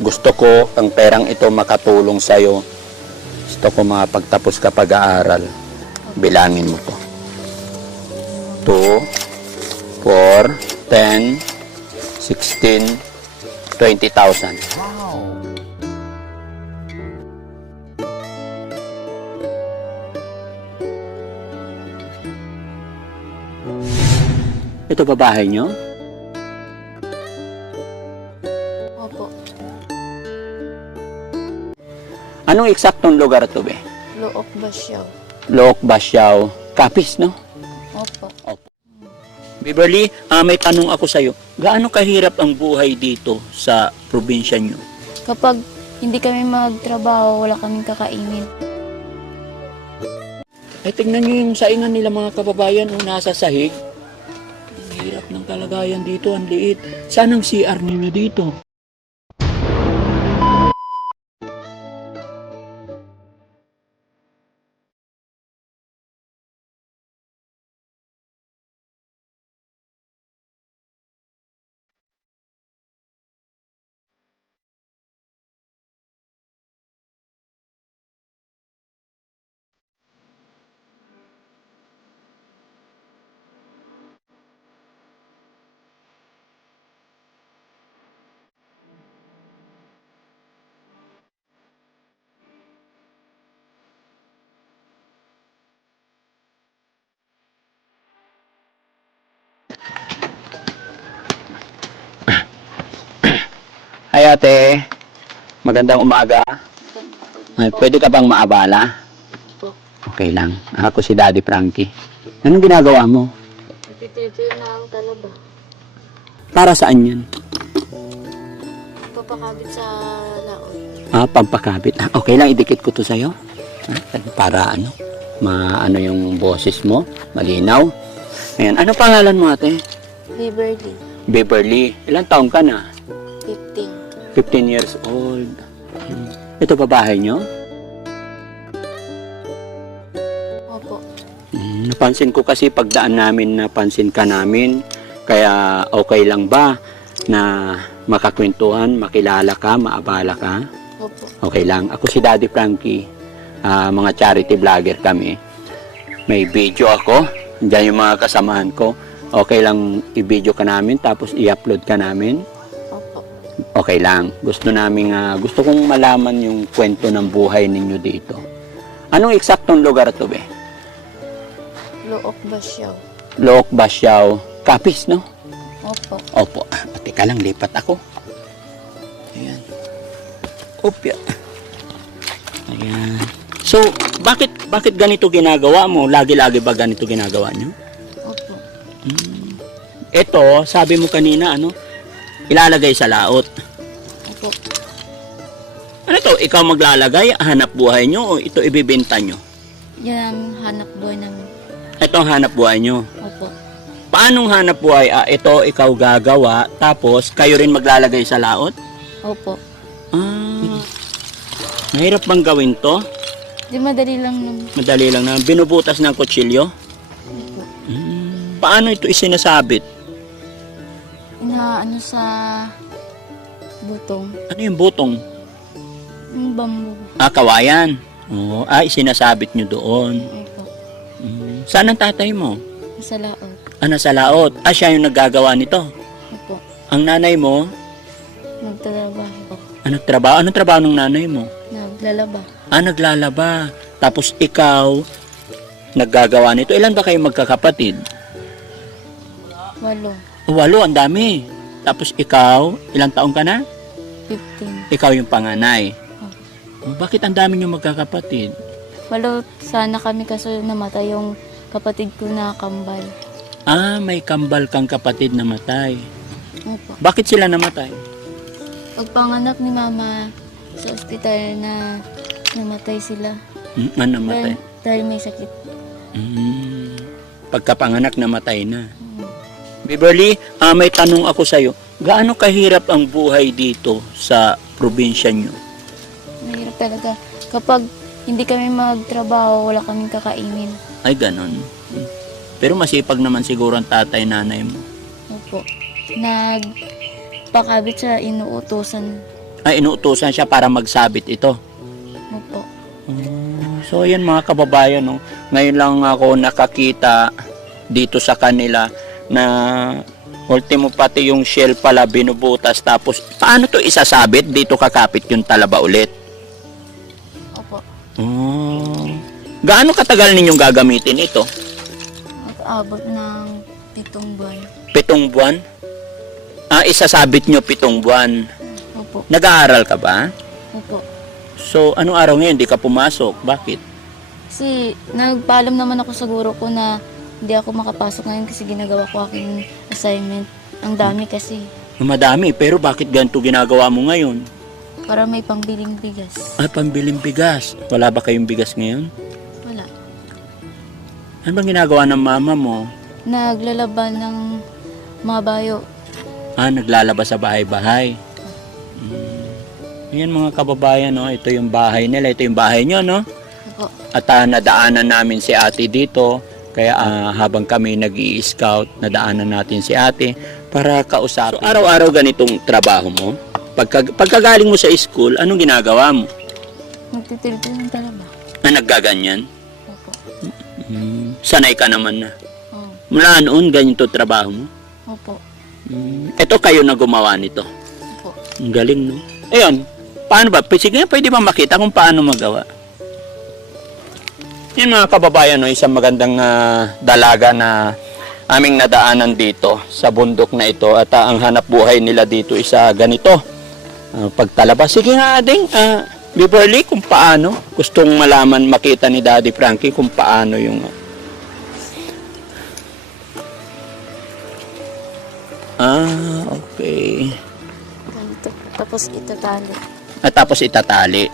Gusto ko ang perang ito makatulong sa'yo. Gusto ko makapagtapos ka pag-aaral. Bilangin mo to. 2, 4, 10, 16, 20,000. Ito ba bahay nyo? Opo. Anong eksaktong lugar to, be? Look Basyaw. Look, Basyaw, Capiz, no? Opo. Beverly, may tanong ako sa'yo. Gaano kahirap ang buhay dito sa probinsya nyo? Kapag hindi kami magtrabaho, wala kaming kakainin. Ay, tignan nyo yung saingan nila mga kababayan nung nasa sahig. Ang hirap ng kalagayan dito, ang liit. Saan ang CR ninyo dito? Hi ate, magandang umaga. Ay, pwede ka bang maabala? Okay lang. Ako si Daddy Frankie. Anong ginagawa mo? Nagtitito na ang talaba. Para saan yan? Papakabit sa laot. Pampakabit. Okay lang, idikit ko to sa'yo. Para maano yung boses mo, malinaw. Ayan, ano pangalan mo ate? Liberty. Beverly. Ilang taong ka na? 15. 15 years old. Ito ba bahay nyo? Opo. Napansin ko kasi pagdaan namin, napansin ka namin. Kaya okay lang ba na makakwentuhan, makilala ka, maabala ka? Opo. Okay lang. Ako si Daddy Frankie. Mga charity vlogger kami. May video ako. Diyan yung mga kasamahan ko. Okay lang i-video ka namin tapos i-upload ka namin. Opo. Okay lang. Gusto kong malaman yung kwento ng buhay ninyo dito. Anong eksaktong lugar to, be? Look Basyaw. Look, Basyaw, Capiz, no? Opo. Opo. Teka lang, lipat ako. Ayan. Opya. Ayan. So, bakit ganito ginagawa mo? Lagi-lagi ba ganito ginagawa nyo? Opo. Ito, sabi mo kanina, ilalagay sa laot. Opo. Ano to? Ikaw maglalagay, hanap buhay nyo, o ito ibibenta nyo? Yan ang hanap buhay namin. Ito ang hanap buhay nyo. Opo. Paanong hanap buhay? Ito, ikaw gagawa, tapos kayo rin maglalagay sa laot? Opo. Mahirap bang gawin to? Di madali lang naman. Madali lang na. Binubutas ng kutsilyo? Opo. Paano ito isinasabit? Inaano sa butong. Ano yung butong? Yung bamboo. Kawayan. Oo. Isinasabit nyo doon. Opo. Saan ang tatay mo? Sa laot. Nasa laot. Siya yung naggagawa nito. Opo. Ang nanay mo, Nagtatrabaho. nagtrabaho. Anong trabaho ng nanay mo? Naglalaba. Naglalaba. Tapos ikaw, naggagawa nito. Ilan ba kayo magkakapatid? 8. 8, ang dami. Tapos ikaw, ilang taong ka na? 15. Ikaw yung panganay. Bakit ang dami nyo magkakapatid? 8 sana kami kaso namatay yung kapatid ko na kambal. May kambal kang kapatid na matay. Opo. Bakit sila namatay? Pagpanganak ni mama sa ospital na namatay sila. Namatay? Dahil may sakit. Pagkapanganak, namatay na. Beverly, may tanong ako sa'yo. Gaano kahirap ang buhay dito sa probinsya nyo? Mahirap talaga. Kapag hindi kami magtrabaho, wala kaming kakainin. Ay, ganon. Pero masipag naman siguro ang tatay, nanay mo. Opo. Nagpakabit sa inuutosan. Ay, inuutusan siya para magsabit ito. Opo. So, ayan mga kababayan, no? Ngayon lang ako nakakita dito sa kanila na ultimo pati yung shell pala binubutas. Tapos, paano to isasabit? Dito kakapit yung talaba ulit. Opo. Gaano katagal ninyong gagamitin ito? Abot ng 7 buwan. 7 buwan? Isasabit nyo 7 buwan. Opo. Nag-aaral ka ba? Opo. So, anong araw ngayon? Hindi ka pumasok. Bakit? Kasi nagpaalam naman ako sa guro ko na hindi ako makapasok ngayon kasi ginagawa ko aking assignment. Ang dami kasi. Madami, pero bakit ganito ginagawa mo ngayon? Para may pambiling bigas. Pambiling bigas. Wala ba kayong bigas ngayon? Wala. Ano bang ginagawa ng mama mo? Naglalaban ng mga bayo. Naglalaba sa bahay-bahay. Ayan mga kababayan, no? Ito yung bahay nila. Ito yung bahay nyo, no? Opo. At nadaanan namin si ate dito. Kaya habang kami nag-i-scout, nadaanan natin si ate para kausapin. So, araw-araw ganitong trabaho mo? Pagkagaling mo sa school, anong ginagawa mo? Nagtitilito ng talaba. Naggaganyan? Opo. Sanay ka naman na. Oo. Mula noon, ganito trabaho mo? Opo. Ito kayo na gumawa nito. Opo. Ang galing, no? Ayun, paano ba? Sige, pwede ba makita kung paano magawa? Yan mga kababayan, no? Isang magandang dalaga na aming nadaanan dito sa bundok na ito. At ang hanap buhay nila dito isa ganito. Pagtalaba. Sige nga, Ading. Beverly, kung paano. Gustong malaman, makita ni Daddy Frankie kung paano yung... okay. Ganito. Tapos itatali. Tapos itatali.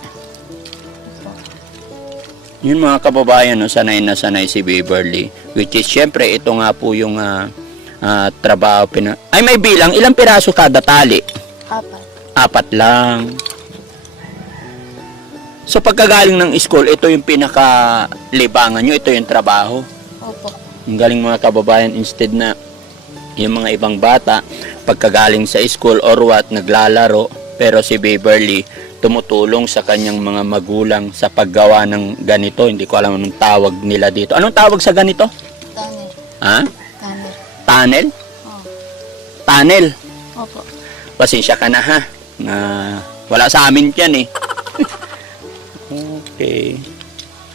Yun mga kababayan, no, sanay na sanay si Beverly. Which is, syempre, ito nga po yung trabaho. Ay, may bilang. Ilang piraso kada tali? 4. 4 lang. So, pagkagaling ng school, ito yung pinakalibangan nyo. Ito yung trabaho. Opo. Ang galing mga kababayan, instead na yung mga ibang bata, pagkagaling sa school or what, naglalaro. Pero si Beverly, tumutulong sa kanyang mga magulang sa paggawa ng ganito. Hindi ko alam anong tawag nila dito. Anong tawag sa ganito? Tunnel. Tunnel. Tunnel? Oo. Tunnel. Opo. Pasensya ka na ha. Wala sa amin yan eh. Okay.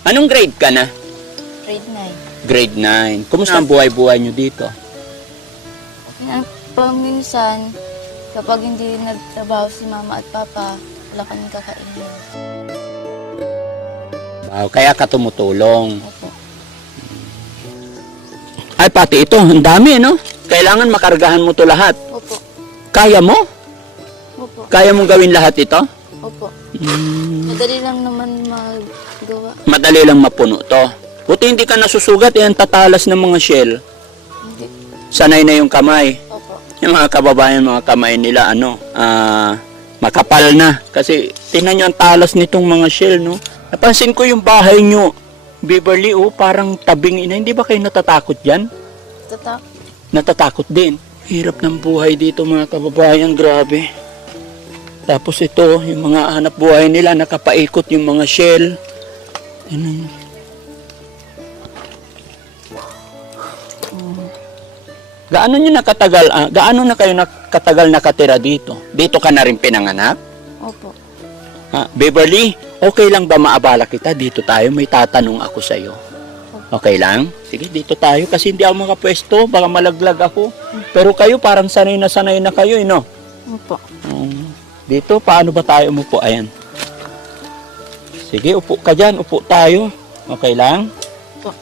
Anong grade ka na? Grade 9. Grade 9. Kumusta ang buhay-buhay nyo dito? Paminsan, kapag hindi nagtrabaho si mama at papa, wala kaming kakainin. Kaya ka tumutulong. Opo. Ay, pati ito. Ang dami, no? Kailangan makargahan mo to lahat. Opo. Kaya mo? Opo. Kaya mong gawin lahat ito? Opo. Madali lang naman magawa. Madali lang mapuno to. Buti hindi ka nasusugat. Yan, tatalas ng mga shell. Hindi. Sanay na yung kamay. Opo. Yung mga kababayan, mga kamay nila, makapal na. Kasi, tingnan nyo ang talas nitong mga shell, no? Napansin ko yung bahay nyo, Beverly, parang tabing ina. Hindi ba kayo natatakot dyan? Tatak. Natatakot din. Hirap ng buhay dito, mga kababayan, grabe. Tapos ito, yung mga hanap buhay nila, nakapaikot yung mga shell. Gaano na kayo nakatagal nakatira dito? Dito ka na rin pinanganak? Opo. Beverly, okay lang ba maabala kita? Dito tayo, may tatanong ako sa'yo. Okay lang? Sige, dito tayo kasi hindi ako makapwesto, baka malaglag ako. Pero kayo parang sanay na kayo, no? Opo. Dito, paano ba tayo umupo? Ayan. Sige, upo ka dyan, upo tayo. Okay lang? Opo.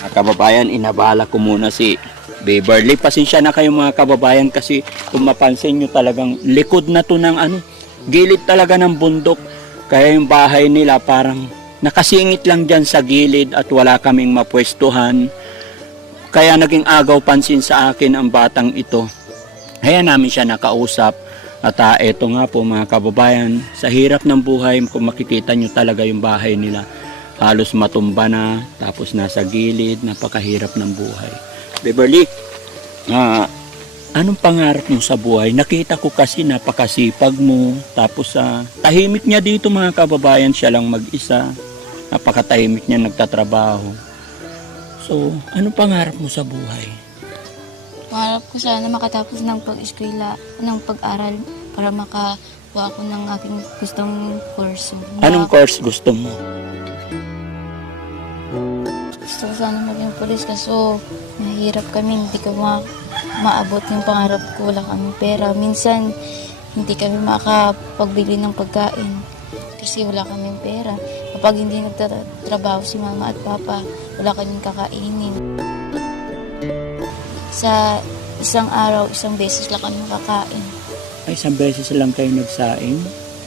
Mga kababayan, inabala ko muna si Beverly. Pasensya na kayo mga kababayan kasi kung mapansin nyo talagang likod na to ng gilid talaga ng bundok. Kaya yung bahay nila parang nakasingit lang dyan sa gilid at wala kaming mapwestuhan. Kaya naging agaw pansin sa akin ang batang ito. Kaya namin siya nakausap. At eto nga po mga kababayan, sa hirap ng buhay, kung makikita nyo talaga yung bahay nila, halos matumba na, tapos nasa gilid, napakahirap ng buhay. Beverly, Anong pangarap mo sa buhay? Nakita ko kasi napakasipag mo. Tapos tahimik niya dito mga kababayan, siya lang mag-isa. Napakatahimik niya nagtatrabaho. So, anong pangarap mo sa buhay? Pangarap ko sana makatapos ng pag-eskwela, ng pag-aral para makakuha ako ng aking gustong kurso. Anong course gusto mo? Gusto ko sana maging polis kaso mahirap kami, hindi ko maabot yung pangarap ko, wala kaming pera. Minsan, hindi kami makapagbili ng pagkain kasi wala kaming pera. Kapag hindi nagtatrabaho si mama at papa, wala kaming kakainin. Sa isang araw, isang beses lang kami makakain. Ay, isang beses lang kayo nagsaing.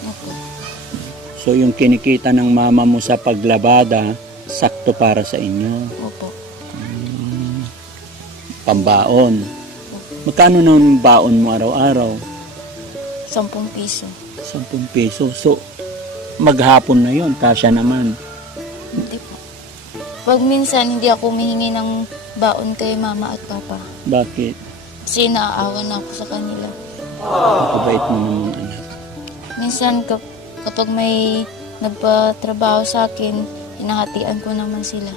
Opo. So, yung kinikita ng mama mo sa paglabada, sakto para sa inyo. Opo. Pambaon. Magkano nung baon mo araw-araw? 10 piso. 10 peso. So, maghapon na yon, kasya naman. Hindi po. Pag minsan, hindi ako humihingi ng baon kay mama at papa. Bakit? Kasi naaawa na ako sa kanila. Nakabait mo naman, anak. Minsan, kapag may nagpatrabaho sa akin, hinahatian ko naman sila.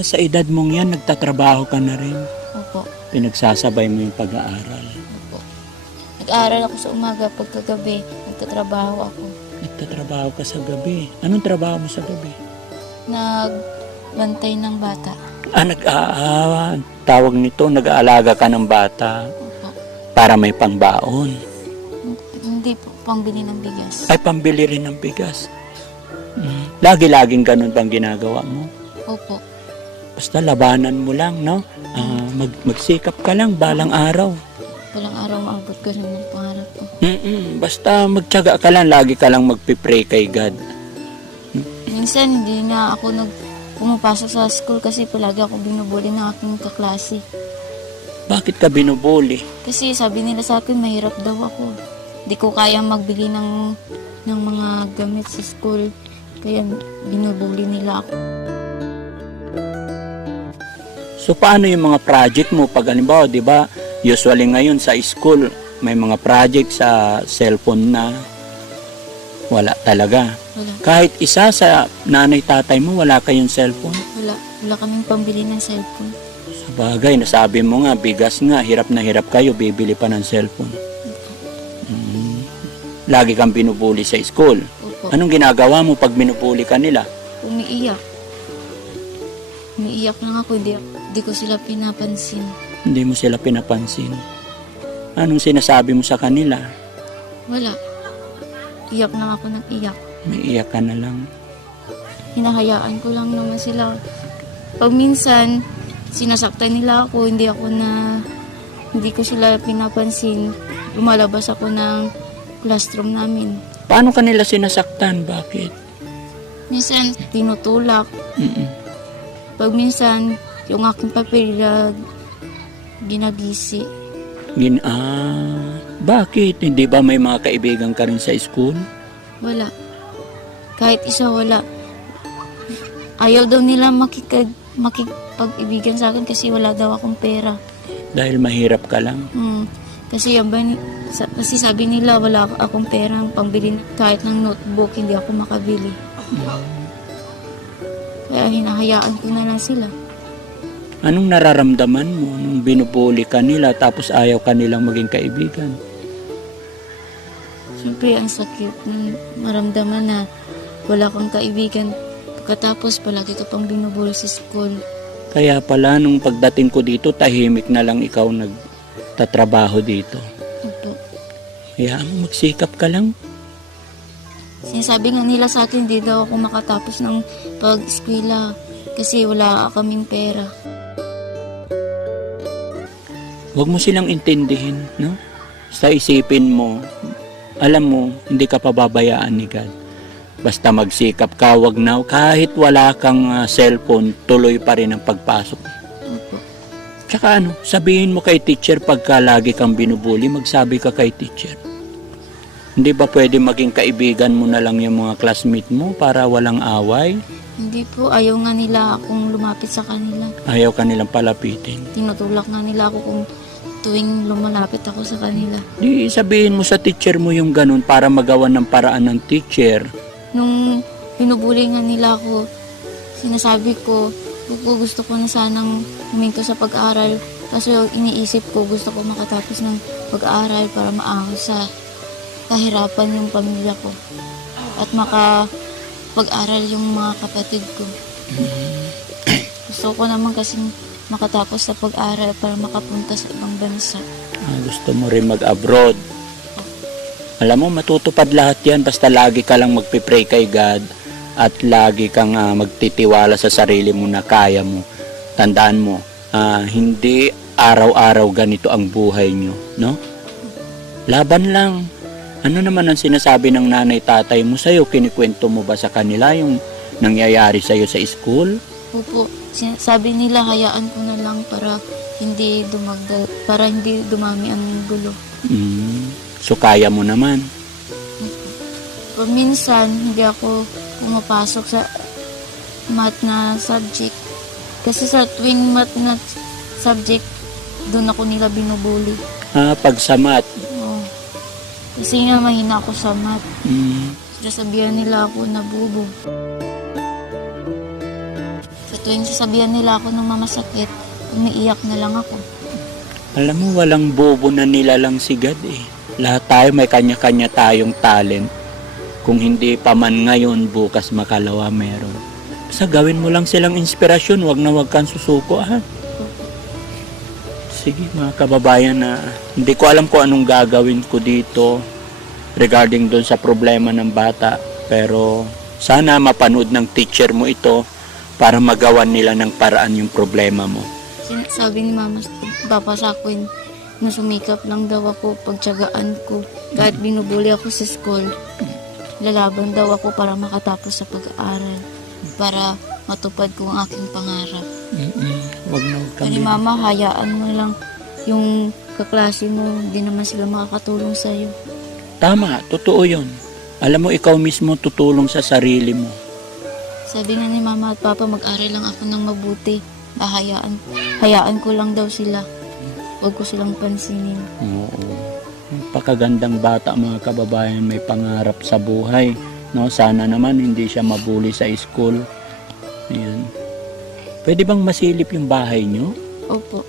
Sa edad mong yan, nagtatrabaho ka na rin. Opo. Pinagsasabay mo yung pag-aaral. Opo. Nag-aaral ako sa umaga, pagkagabi, nagtatrabaho ako. Nagtatrabaho ka sa gabi. Anong trabaho mo sa gabi? Nagbantay ng bata. Tawag nito, nag-aalaga ka ng bata Opo. para may pangbaon. Hindi po, pangbili ng bigas. Ay, pambili rin ng bigas. Lagi-laging ganun bang ginagawa mo? Opo. Basta labanan mo lang, no? Magsikap ka lang, balang araw. Walang araw maabot ko rin ng pangarap ko. Basta magtiyaga ka lang, lagi ka lang magpipray kay God. Minsan, hindi na ako pumapasok sa school kasi palagi ako binubuli ng aking kaklase. Bakit ka binubuli? Kasi sabi nila sa akin, mahirap daw ako. Hindi ko kaya magbili ng mga gamit sa school. Kaya binubuli nila ako. So, paano yung mga project mo? Pag halimbawa, di ba, usually ngayon sa school, may mga project sa cellphone na wala talaga. Wala. Kahit isa sa nanay-tatay mo, wala kayong cellphone. Wala kaming pambili ng cellphone. Sa bagay, nasabi mo nga, bigas nga, hirap na hirap kayo, bibili pa ng cellphone. Lagi kang binubuli sa school. Opo. Anong ginagawa mo pag binubuli ka nila? Umiiyak. Umiiyak lang ako, hindi ko sila pinapansin. Hindi mo sila pinapansin. Anong sinasabi mo sa kanila? Wala. Iyak lang ako ng iyak. May iyak ka na lang. Hinahayaan ko lang naman sila. Pag minsan, sinasaktan nila ako, hindi ko sila pinapansin. Lumalabas ako ng classroom namin. Paano kanila sinasaktan? Bakit? Minsan, tinutulak. Pag minsan, yung aking papel ginagisi. Bakit? Hindi ba may mga kaibigan ka rin sa school? Wala. Kahit isa wala. Ayaw daw nila makipag-ibigan sa akin kasi wala daw akong pera. Dahil mahirap ka lang? Kasi sabi nila wala akong perang pambili kahit ng notebook, hindi ako makabili. Kaya hinahayaan ko na lang sila. Anong nararamdaman mo nung binubuli ka nila tapos ayaw ka nilang maging kaibigan? Siyempre, ang sakit ng maramdaman na wala kang kaibigan. Pagkatapos, palagi ka pang binubuli sa school. Kaya pala, nung pagdating ko dito, tahimik na lang ikaw nagtatrabaho dito. Opo. Kaya magsikap ka lang. Sinasabi nga nila sa akin, hindi daw ako makatapos ng pag-eskwela kasi wala kaming pera. Huwag mo silang intindihin, no? Sa isipin mo, alam mo, hindi ka pababayaan ni God. Basta magsikap ka, wag na, kahit wala kang cellphone, tuloy pa rin ang pagpasok. Opo. Tsaka sabihin mo kay teacher pagka lagi kang binubuli, magsabi ka kay teacher. Hindi ba pwede maging kaibigan mo na lang yung mga classmate mo para walang away? Hindi po, ayaw nga nila akong lumapit sa kanila. Ayaw ka nilang palapitin. Tinutulak nga nila ako kung tuwing lumalapit ako sa kanila. Di sabihin mo sa teacher mo yung ganun para magawa ng paraan ng teacher. Nung binubuli nga nila ako, sinasabi ko, gusto ko na sanang huminto sa pag-aaral. Kaso iniisip ko, gusto ko makatapos ng pag-aaral para maahos sa kahirapan yung pamilya ko. At makapag-aral yung mga kapatid ko. Gusto ko naman kasing makatapos sa pag-aaral para makapunta sa ibang bansa. Gusto mo rin mag-abroad. Alam mo, matutupad lahat yan basta lagi ka lang magpipray kay God at lagi kang magtitiwala sa sarili mo na kaya mo. Tandaan mo, hindi araw-araw ganito ang buhay nyo, no? Laban lang. Ano naman ang sinasabi ng nanay tatay mo sa'yo? Kinikwento mo ba sa kanila yung nangyayari sa'yo sa school? Opo, sabi nila hayaan ko na lang para hindi dumami ang gulo. So kaya mo naman. Pero minsan, hindi ako pumapasok sa math na subject. Kasi sa tuwing math na subject, doon ako nila binubuli. Pag sa math. Oo. Kasi nga mahina ako sa math. Sasabihan nila ako na bubo. Sa tuwing sasabihan nila ako ng mamasakit, umiiyak na lang ako. Alam mo, walang bobo na nilalang si God eh. Lahat tayo may kanya-kanya tayong talent. Kung hindi pa man ngayon, bukas makalawa meron. Basta gawin mo lang silang inspirasyon, wag na wag kang susuko ha. Sige mga kababayan, na hindi ko alam kung anong gagawin ko dito regarding doon sa problema ng bata. Pero sana mapanood ng teacher mo ito para magawan nila ng paraan yung problema mo. Sabi ni Mama, Papa sa akin, na sumikap lang daw ako, pagtiyagaan ko. Kahit binubuli ako sa school, lalaban daw ako para makatapos sa pag-aaral. Para matupad ko ang aking pangarap. Wag na wag Kasi kami. Mama, hayaan mo lang yung kaklase mo, hindi naman sila makakatulong sa'yo. Tama, totoo yun. Alam mo, ikaw mismo tutulong sa sarili mo. Sabi nga ni Mama at Papa, mag-aral lang ako ng mabuti. Hayaan ko lang daw sila. Huwag ko silang pansinin. Oo. Napakagandang bata mga kababayan, may pangarap sa buhay. No, sana naman hindi siya mabuli sa school. Ayan. Pwede bang masilip yung bahay nyo? Opo.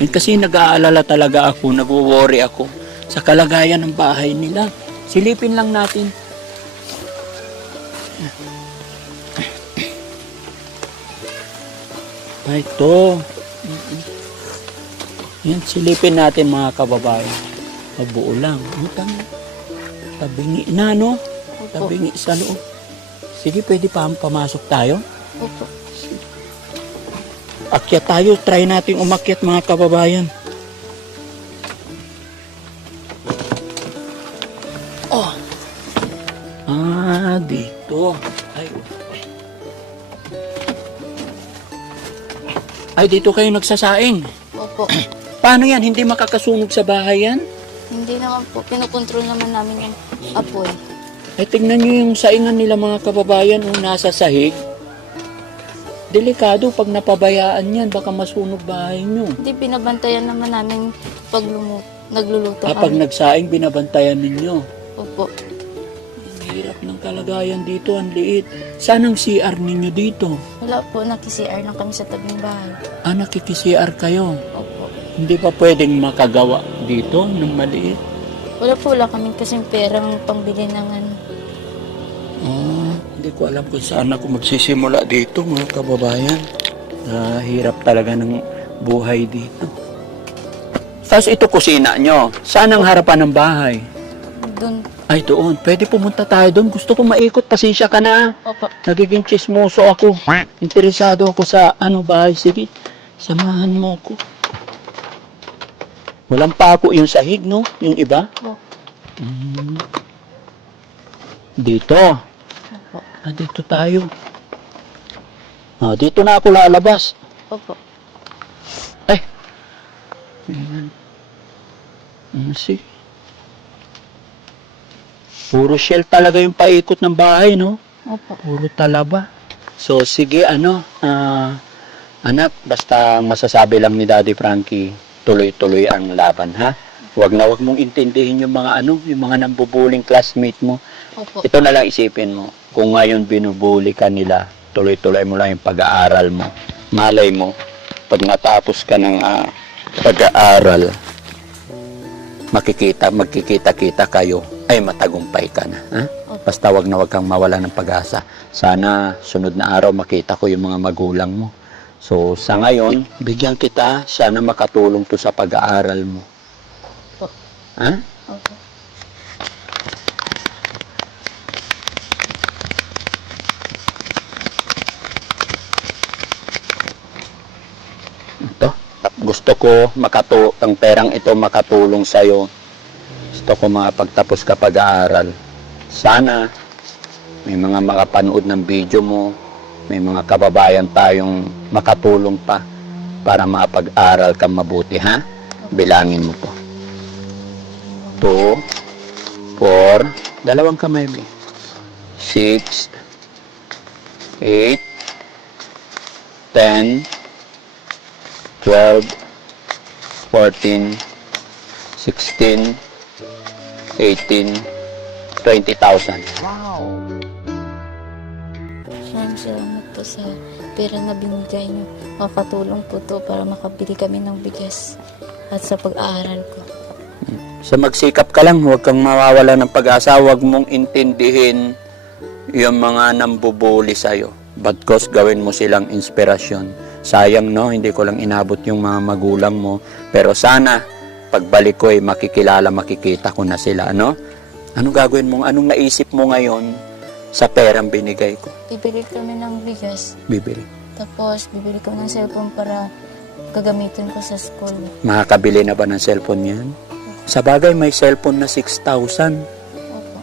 Kasi nag-aalala talaga ako, nag-worry ako sa kalagayan ng bahay nila. Silipin lang natin. Ito. Yan, silipin natin mga kababayan. Mabuo lang. Utang. Tabingi na, no? Opo. Tabingi sa loob. Sige, pwede pa pamasok tayo? Opo. Akyat tayo. Try natin umakyat mga kababayan. Oh. Dito. Ay, dito kayo nagsasaing. Opo. Paano yan? Hindi makakasunog sa bahay yan? Hindi naman po. Pinokontrol naman namin yung apoy. Ay, tingnan nyo yung saingan nila mga kababayan kung nasa sahig. Delikado pag napabayaan yan, baka masunog bahay nyo. Hindi, binabantayan naman namin pag nagluluto Pag kami. nagsaing, binabantayan ninyo. Opo. Ang hirap ng kalagayan dito, ang liit. Saan ang CR ninyo dito? Wala po, nakisi-CR lang kami sa tabing bahay. Nakiki-CR kayo. Opo. Hindi pa pwedeng makagawa dito ng maliit. Wala kami kasing perang pangbili ng ano. Hindi ko alam kung saan ako magsisimula dito mga kababayan. Hirap talaga ng buhay dito. Tapos ito kusina nyo. Saan ang harapan ng bahay? Doon. Ay, doon. Pwede pumunta tayo doon. Gusto ko maikot. Pasensya ka na. Opo. Nagiging chismoso ako. Interesado ako sa bahay. Sige, samahan mo ako. Walang pako yung sahig, no? Yung iba. Opo. Dito. Opo. Dito tayo. Dito na ako lalabas. Opo. Ay. Ayan. Sige. Puro shell talaga yung paikot ng bahay, no? Opo. Puro talaba. So, sige, anak, basta masasabi lang ni Daddy Frankie, tuloy-tuloy ang laban, ha? Wag mong intindihin yung mga yung mga nambubuling classmate mo. Opo. Ito na lang isipin mo. Kung ngayon binubuli ka nila, tuloy-tuloy mo lang yung pag-aaral mo. Malay mo, pag natapos ka ng pag-aaral, magkikita-kita kayo, ay matagumpay ka na. Ha? Opo. Basta wag kang mawala ng pag-asa. Sana sunod na araw makita ko yung mga magulang mo. So, sa ngayon, bigyan kita, sana makatulong to sa pag-aaral mo. Opo. Ha? Opo. Ito. Gusto ko ang perang ito makatulong sa'yo. Gusto ko makapagtapos ka pag-aaral. Sana may mga makapanood ng video mo, may mga kababayan tayong makatulong pa para makapag-aral kang mabuti, ha? Bilangin mo po. 2, 4, dalawang kamay, 6, 8, 10, 12, 14, 16, 18, 20,000. Maraming salamat po sa pera na binigay niyo. Makakatulong po to para makabili kami ng bigas at sa pag-aaral ko. So magsikap ka lang, huwag kang mawawala ng pag-asa, huwag mong intindihin yung mga nambubuli sa'yo. Bagkos gawin mo silang inspirasyon. Sayang, no, hindi ko lang inabot yung mga magulang mo. Pero sana, pagbalik ko makikita ko na sila, no? Anong gagawin mo? Anong naisip mo ngayon sa perang binigay ko? Bibili kami ng bigas. Bibili. Tapos, bibili ko ng cellphone para gagamitin ko sa school. Makakabili na ba ng cellphone yan? Sa bagay, may cellphone na 6,000. Opo.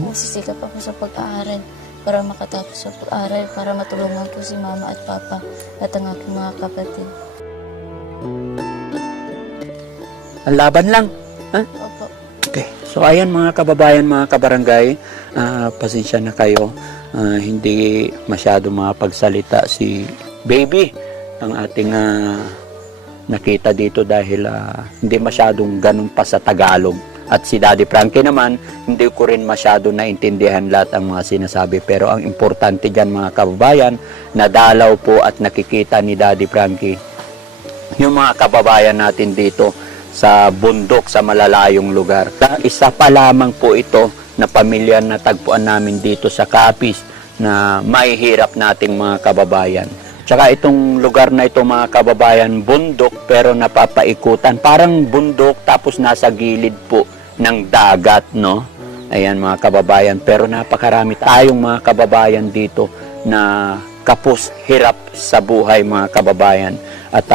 Nagsisikap ako sa pag-aaral para makatapos sa pag-aaral para matulungan ko si mama at papa at ang aking mga kapatid. Ang laban lang. Ha? Opo. Okay. So, ayan mga kababayan, mga kabarangay, pasensya na kayo. Hindi masyado makapagsalita si Baby, ang ating nakita dito dahil hindi masyadong ganun pa sa Tagalog. At si Daddy Frankie naman, hindi ko rin masyado naintindihan lahat ang mga sinasabi. Pero ang importante dyan mga kababayan, nadalaw po at nakikita ni Daddy Frankie yung mga kababayan natin dito sa bundok, sa malalayong lugar. Isa pa lamang po ito na pamilya na tagpuan namin dito sa Capiz na mahihirap nating mga kababayan. Tsaka itong lugar na ito mga kababayan, bundok pero napapaikutan. Parang bundok tapos nasa gilid po ng dagat, no? Ayan mga kababayan, pero napakarami tayong mga kababayan dito na kapos hirap sa buhay mga kababayan. At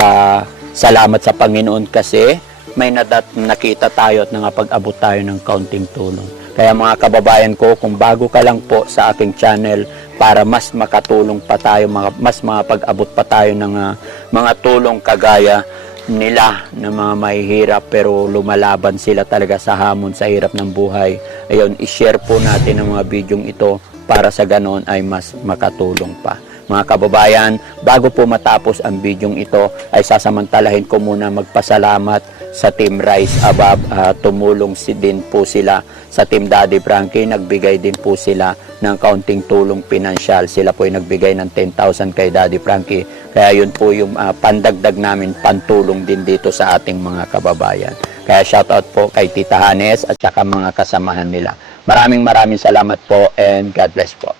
salamat sa Panginoon kasi may nakita tayo at nakapag-abot tayo ng kaunting tulong. Kaya mga kababayan ko, kung bago ka lang po sa aking channel, para mas makatulong pa tayo, mas makapag-abot pa tayo ng mga tulong kagaya nila na mga mahihirap pero lumalaban sila talaga sa hamon sa hirap ng buhay. Ayun, i-share po natin ang mga bidyong ito para sa ganon ay mas makatulong pa. Mga kababayan, bago po matapos ang bidyong ito, ay sasamantalahin ko muna magpasalamat sa Team Rise Above. Tumulong din po sila sa Team Daddy Frankie. Nagbigay din po sila ng kaunting tulong pinansyal. Sila po ay nagbigay ng 10,000 kay Daddy Frankie. Kaya yun po yung pandagdag namin, pantulong din dito sa ating mga kababayan. Kaya shoutout po kay Tita Hanes at saka mga kasamahan nila. Maraming salamat po and God bless po.